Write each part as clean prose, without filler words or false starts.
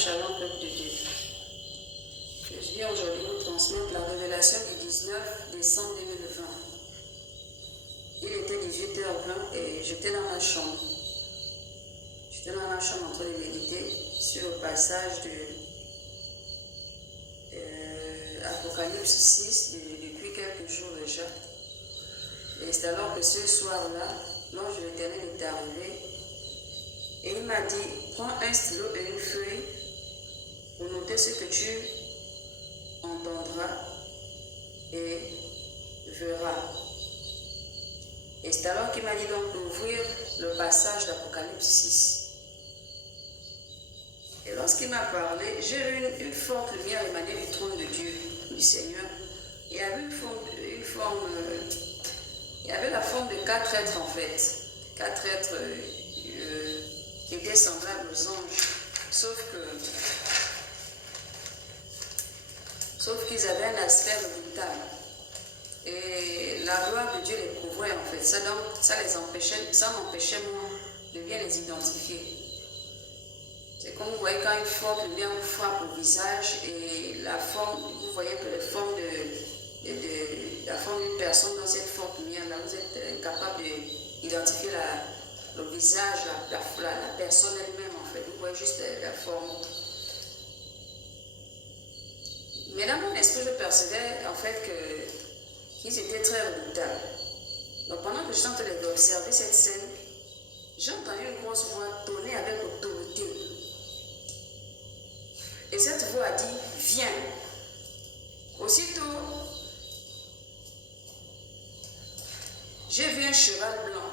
Shalom, peuple de Dieu. Je viens aujourd'hui vous transmettre la révélation du 19 décembre 2020. Il était 18h20 et j'étais dans ma chambre. J'étais dans ma chambre en train de méditer sur le passage de Apocalypse 6 depuis quelques jours déjà. Et c'est alors que ce soir-là, l'ange de l'Éternel est arrivé et il m'a dit, prends un stylo et une feuille pour noter ce que tu entendras et verras. Et c'est alors qu'il m'a dit donc d'ouvrir le passage d'Apocalypse 6. Et lorsqu'il m'a parlé, j'ai vu une forte lumière émaner du trône de Dieu, du Seigneur. Il y avait il y avait la forme de 4 êtres en fait. 4 êtres qui étaient semblables aux anges. Sauf qu'ils avaient un aspect redoutable. Et la gloire de Dieu les couvrait en fait. Ça m'empêchait moi de bien les identifier. C'est comme vous voyez quand une forte lumière vous frappe au visage et la forme, vous voyez que la forme d'une personne dans cette forte lumière là, vous êtes incapable d'identifier le visage, la personne elle-même en fait. Vous voyez juste la forme. Mais dans mon esprit, je percevais en fait qu'ils étaient très redoutables. Donc pendant que j'étais en train d'observer cette scène, j'ai entendu une grosse voix tonner avec autorité. Et cette voix a dit, viens. Aussitôt, j'ai vu un cheval blanc.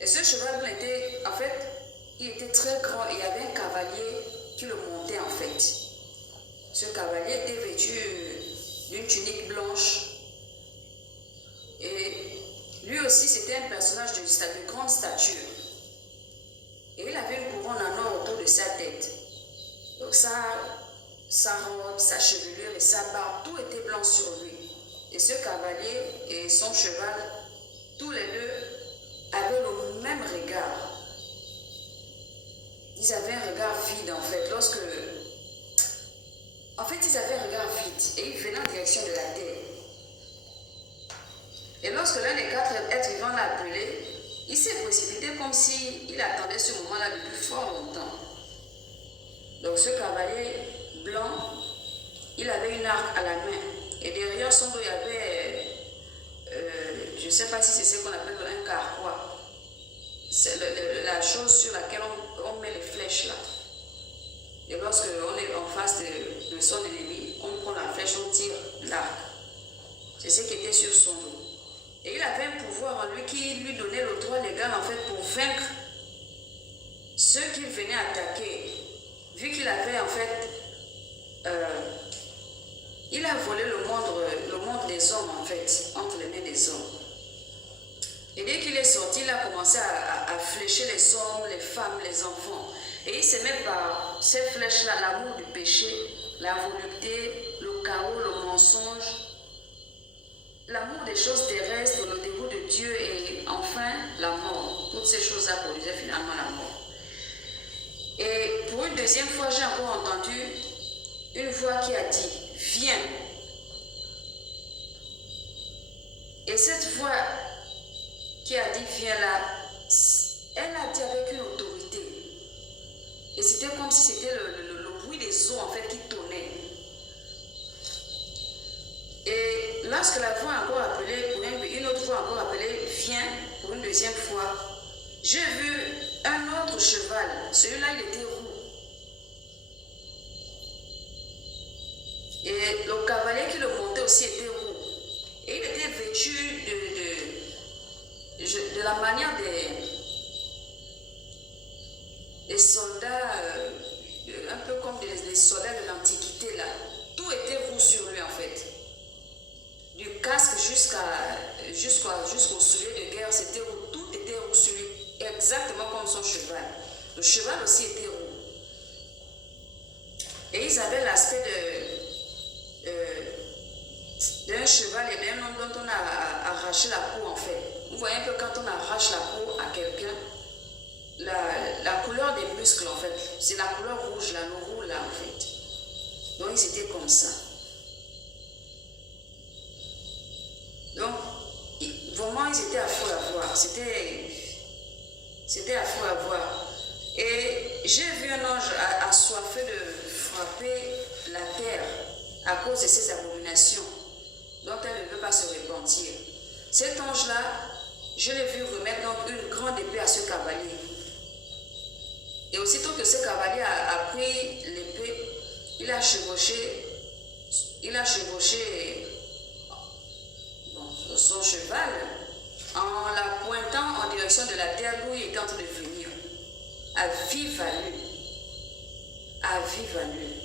Et ce cheval blanc était, en fait, il était très grand et il y avait un cavalier qui le montait en fait. Ce cavalier était vêtu d'une tunique blanche. Et lui aussi, c'était un personnage de grande stature. Et il avait une couronne en or autour de sa tête. Donc sa robe, sa chevelure et sa barbe, tout était blanc sur lui. Et ce cavalier et son cheval, tous les deux avaient le même regard. Ils avaient un regard vide en fait. Ils avaient un regard vide et ils venaient en direction de la terre. Et lorsque l'un des 4 êtres vivants l'a appelé, il s'est précipité comme s'il attendait ce moment-là depuis fort longtemps. Donc ce cavalier blanc, il avait une arc à la main. Et derrière son dos, il y avait, je ne sais pas si c'est ce qu'on appelle un carquois. C'est la chose sur laquelle on met les flèches là. Et lorsque on est en face de son ennemi, on prend la flèche, on tire l'arc. C'est ce qui était sur son dos. Et il avait un pouvoir en lui qui lui donnait le droit légal en fait pour vaincre ceux qu'il venait attaquer. Vu qu'il avait en fait, il a volé le monde des hommes en fait, entre les mains des hommes. Et dès qu'il est sorti, il a commencé à flécher les hommes, les femmes, les enfants. Et il se met par ces flèches-là, l'amour du péché, la volupté, le chaos, le mensonge, l'amour des choses terrestres, le dégoût de Dieu et enfin la mort. Toutes ces choses-là produisaient finalement la mort. Et pour une deuxième fois, j'ai encore entendu une voix qui a dit, viens. Et cette voix qui a dit, viens là, elle a dit avec une autorité. Et c'était comme si c'était le bruit des eaux en fait qui tonnaient. Et lorsque la voix a encore appelé, une autre voix encore appelé, viens pour une deuxième fois, j'ai vu un autre cheval. Celui-là, il était roux. Et le cavalier qui le montait aussi était roux. Et il était vêtu de la manière des soldats, un peu comme des soldats de l'Antiquité là. Tout était roux sur lui en fait. Du casque jusqu'au soulier de guerre, c'était roux. Tout était roux sur lui, exactement comme son cheval. Le cheval aussi était roux. Et ils avaient l'aspect d'un cheval et d'un homme dont on a arraché la peau en fait. Vous voyez un peu quand on arrache la peau à quelqu'un, la couleur des muscles en fait. C'est la couleur rouge là, le roux là en fait. Donc ils étaient comme ça. Donc vraiment ils étaient affreux à voir. C'était affreux à voir. Et j'ai vu un ange assoiffé de frapper la terre à cause de ses abominations dont elle ne veut pas se repentir. Cet ange-là, je l'ai vu remettre donc une grande épée à ce cavalier. Et aussitôt que ce cavalier a pris l'épée, il a chevauché son cheval en la pointant en direction de la terre d'où il était en train de venir. À vive allure. À vive allure.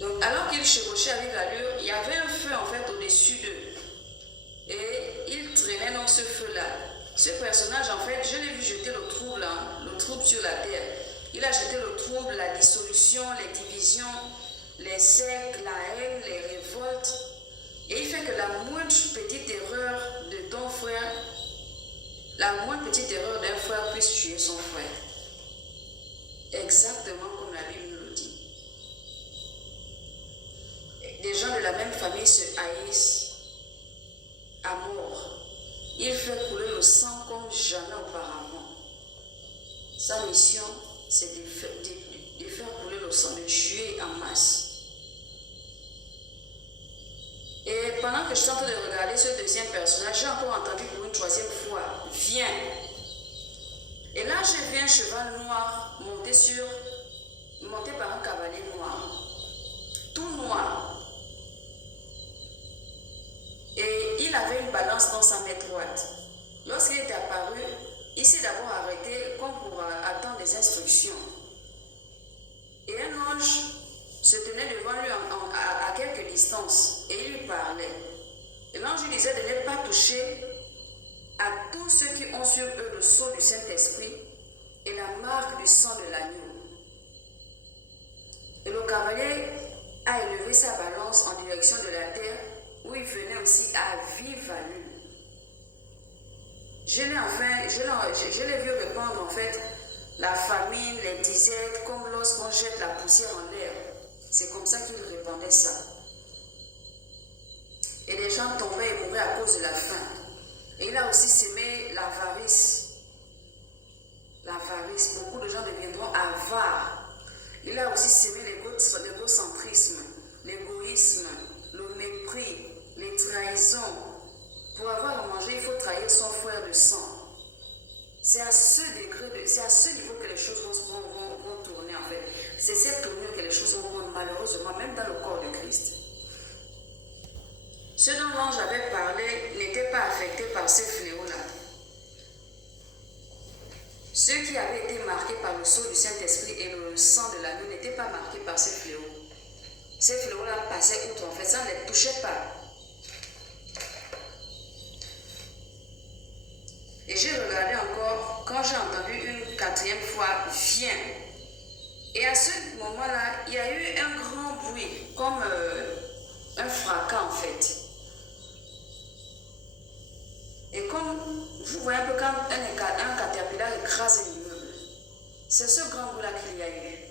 Donc, alors qu'il chevauchait à vive allure, il y avait un feu en fait au-dessus d'eux. Et il traînait donc ce feu-là. Ce personnage, en fait, je l'ai vu jeter le trouble sur la terre. Il a jeté le trouble, la dissolution, les divisions, les cercles, la haine, les révoltes. Et il fait que la moindre petite erreur de ton frère, la moindre petite erreur d'un frère puisse tuer son frère. Exactement comme la Bible nous le dit. Des gens de la même famille se haïssent à mort. Il fait couler le sang comme jamais auparavant. Sa mission, c'est de faire couler le sang, de tuer en masse. Et pendant que je suis en train de regarder ce deuxième personnage, j'ai encore entendu pour une troisième fois, viens. Et là, j'ai vu un cheval noir monté par un cavalier noir, tout noir. Et il avait une balance dans sa main droite. Lorsqu'il est apparu, il s'est d'abord arrêté comme pour attendre des instructions. Et un ange se tenait devant lui à quelques distances et il lui parlait. Et l'ange lui disait de ne pas toucher à tous ceux qui ont sur eux le sceau du Saint-Esprit et la marque du sang de l'agneau. Et le cavalier a élevé sa balance en direction de la terre où il venait aussi à vive allure. Je l'ai vu répandre en fait la famine, les disettes, comme lorsqu'on jette la poussière en l'air. C'est comme ça qu'il répandait ça. Et les gens tombaient et mouraient à cause de la faim. Et il a aussi semé l'avarice. L'avarice, beaucoup de gens deviendront avares. Il a aussi semé l'égocentrisme, l'égoïsme, le mépris, les trahisons. Pour avoir à manger, il faut trahir son frère de sang. C'est à ce degré, c'est à ce niveau que les choses vont tourner en fait. C'est cette tournure que les choses vont prendre malheureusement, même dans le corps de Christ. Ce dont l'ange avait parlé n'était pas affecté par ces fléaux-là. Ceux qui avaient été marqués par le sceau du Saint-Esprit et le sang de l'agneau n'étaient pas marqués par ces fléaux. Ces fléaux-là passaient outre, en fait, ça ne les touchait pas. Et j'ai regardé encore, quand j'ai entendu une quatrième fois, viens. Et à ce moment-là, il y a eu un grand bruit, comme un fracas en fait. Et comme vous voyez un peu quand un caterpillar écrase un immeuble, c'est ce grand bruit-là qu'il y a eu.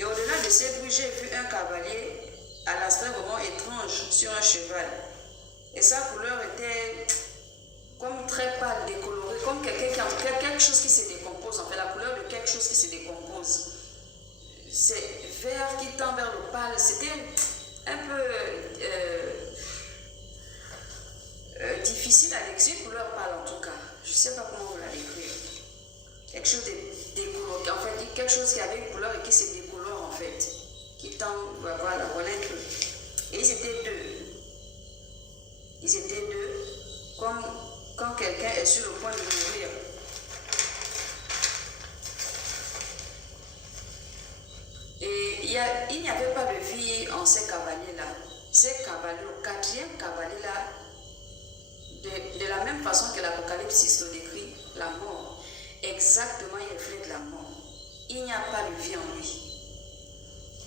Et au-delà de ces bruits, j'ai vu un cavalier à l'aspect vraiment étrange sur un cheval. Et sa couleur était comme très pâle, décolorée, comme quelque chose qui se décompose, en fait, la couleur de quelque chose qui se décompose. C'est vert qui tend vers le pâle, c'était un peu difficile à décrire, une couleur pâle en tout cas. Je ne sais pas comment vous la décrire. Quelque chose de décoloré, en fait, quelque chose qui avait une couleur et qui se décolore en fait, qui tend, voilà un peu. Et ils étaient deux. Ils étaient deux, comme quand quelqu'un est sur le point de mourir. Et il n'y avait pas de vie en ces cavaliers-là. Ces cavaliers, le quatrième cavalier-là, de la même façon que l'Apocalypse 6 le décrit, la mort, exactement, il reflète la mort. Il n'y a pas de vie en lui.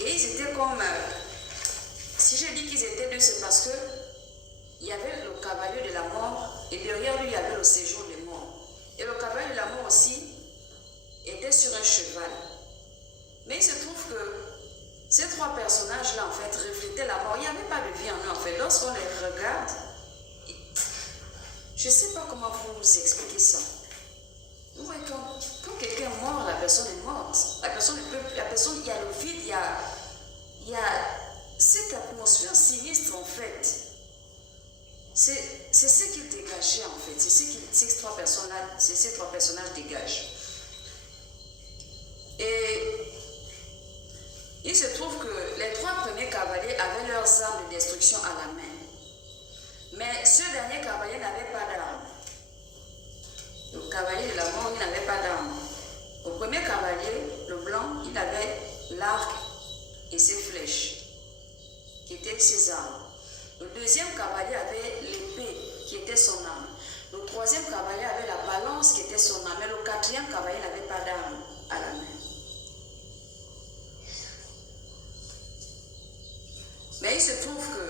Et ils étaient comme... si je dis qu'ils étaient deux, c'est parce que il y avait le cavalier de la mort et derrière lui, il y avait le séjour des morts. Et le cavalier de la mort aussi était sur un cheval. Mais il se trouve que ces trois personnages-là, en fait, reflétaient la mort. Il n'y avait pas de vie en eux, en fait. Lorsqu'on les regarde, je ne sais pas comment vous expliquer ça. Vous voyez, quand quelqu'un est mort, la personne est morte. La personne, il y a le vide, il y a cette atmosphère sinistre, en fait. C'est ce qu'ils dégageaient, en fait. C'est ce que ces trois personnages dégagent. Et il se trouve que les trois premiers cavaliers avaient leurs armes de destruction à la main. Mais ce dernier cavalier n'avait pas d'armes. Le cavalier de la mort, il n'avait pas d'armes. Au premier cavalier, le blanc, il avait l'arc et ses flèches, qui étaient ses armes. Le deuxième cavalier avait l'épée, qui était son arme. Le troisième cavalier avait la balance, qui était son arme. Mais le quatrième cavalier n'avait pas d'arme à la main. Mais il se trouve que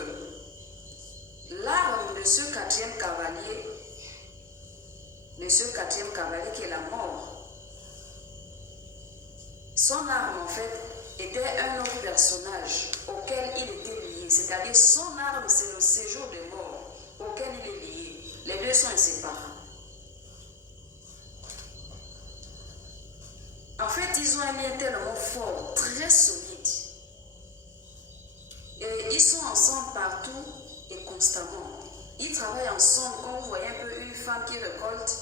l'arme de ce quatrième cavalier qui est la mort, son arme en fait était un autre personnage auquel il était lié. C'est-à-dire son arme, c'est le séjour des morts auquel il est lié. Les deux sont inséparables. En fait, ils ont un lien tellement fort, très solide. Et ils sont ensemble partout et constamment. Ils travaillent ensemble. Quand vous voyez un peu une femme qui récolte,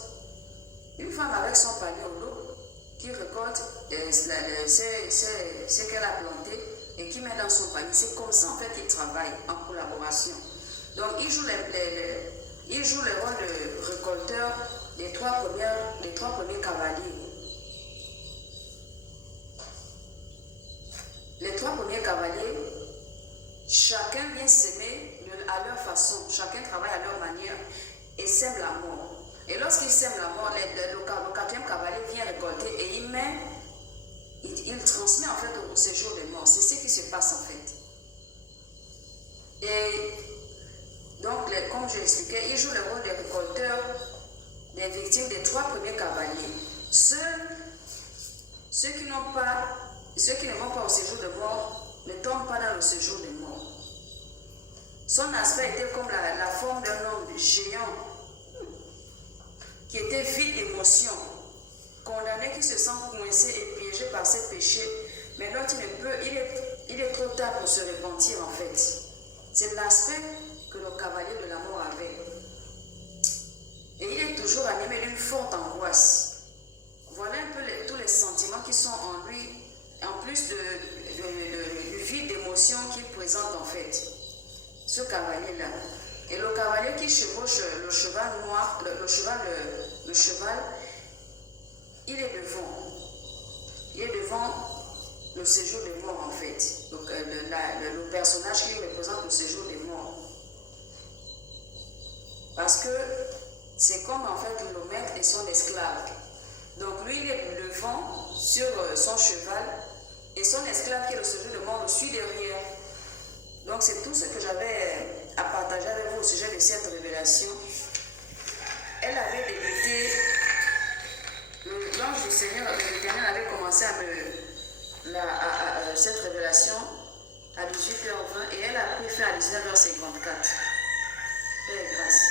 une femme avec son panier au dos, qui récolte ce qu'elle a planté et qui met dans son panier. C'est comme ça, en fait, ils travaillent en collaboration. Donc, ils jouent le rôle de récolteur des trois premiers cavaliers. Les trois premiers cavaliers, chacun vient s'aimer à leur façon, chacun travaille à leur manière et sème la mort. Et lorsqu'il sème la mort, le quatrième cavalier vient récolter et il transmet en fait au séjour des morts. C'est ce qui se passe en fait. Et donc, comme je l'expliquais, il joue le rôle des récolteurs des victimes des trois premiers cavaliers. Ceux qui ne vont pas au séjour des morts ne tombent pas dans le séjour des morts. Son aspect était comme la forme d'un homme géant qui était vide d'émotion, condamné, qui se sent coincé et piégé par ses péchés, mais l'autre il est trop tard pour se repentir en fait. C'est l'aspect que le cavalier de la mort avait. Et il est toujours animé d'une forte angoisse. Voilà un peu tous les sentiments qui sont en lui, en plus du vide d'émotion qu'il présente en fait, ce cavalier-là. Et le cavalier qui chevauche le cheval noir, le cheval, il est devant. Il est devant le séjour des morts en fait. Donc, le personnage qui représente le séjour des morts. Parce que c'est comme en fait le maître et son esclave. Donc lui il est devant sur son cheval et son esclave qui est le séjour des morts le suit derrière. Donc c'est tout ce que j'avais à partager avec vous au sujet de cette révélation. Elle avait débuté, l'ange du Seigneur, l'Éternel avait commencé cette révélation à 18h20 et elle a pris fin à 19h54. Paix et grâce.